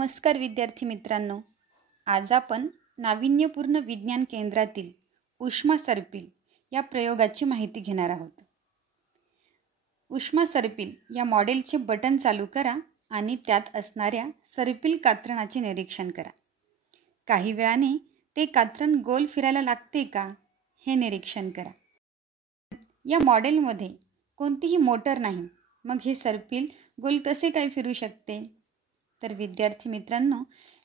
नमस्कार विद्यार्थी मित्रांनो, आज आपण नाविन्यपूर्ण विज्ञान केंद्रातील उष्मा सर्पिल या प्रयोगाची माहिती घेणार आहोत। उष्मा सर्पिल या मॉडेलचे बटन चालू करा आणि त्यात असणाऱ्या सर्पिल कात्रणाचे निरीक्षण करा। काही वेळाने ते कात्रण गोल फिरायला लागते का हे निरीक्षण करा। या मॉडेलमध्ये कोणतीही मोटर नाही, मग हे सर्पिल गोल कसे काय फिरू शकते? तर विद्यार्थी मित्रांनो,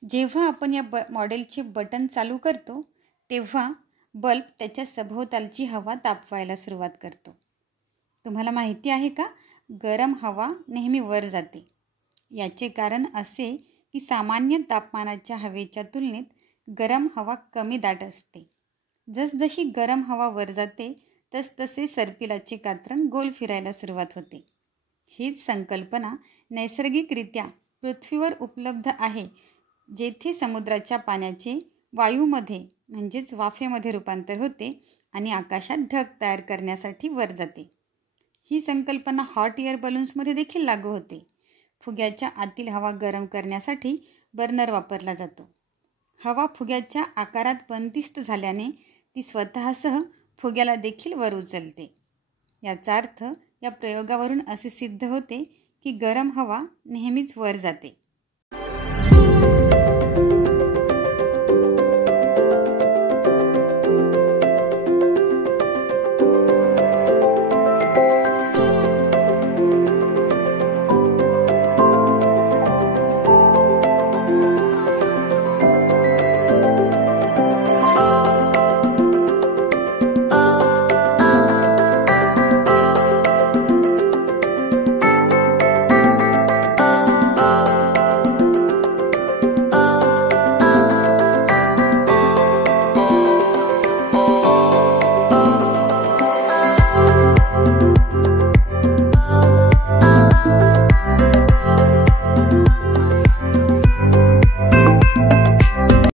जेव्हा आपण या मॉडेलचे बटन चालू करतो तेव्हा बल्ब त्याच्या सभोवतालची हवा तापवायला सुरुवात करतो। तुम्हाला माहिती आहे का, गरम हवा नेहमी वर जाते। याचे कारण असे की सामान्य तापमानाच्या हवेच्या तुलनेत गरम हवा कमी दाट असते। जसजशी गरम हवा वर जाते तसतसे सर्पिलाचे कात्रण गोल फिरायला सुरुवात होते। हीच संकल्पना नैसर्गिकरित्या पृथ्वीवर उपलब्ध आहे, जेथे समुद्राच्या पाण्याचे वायूमध्ये म्हणजेच वाफेमध्ये रूपांतर होते आणि आकाशात ढग तयार करण्यासाठी वर जाते। ही संकल्पना हॉट एअर बलून्समध्ये देखील लागू होते। फुग्याच्या आतील हवा गरम करण्यासाठी बर्नर वापरला जातो। हवा फुग्याच्या आकारात बंदिस्त झाल्याने ती स्वतःसह फुग्याला देखील वर उचलते। याचा अर्थ या प्रयोगावरून असे सिद्ध होते की गरम हवा नेहमीच वर जाते।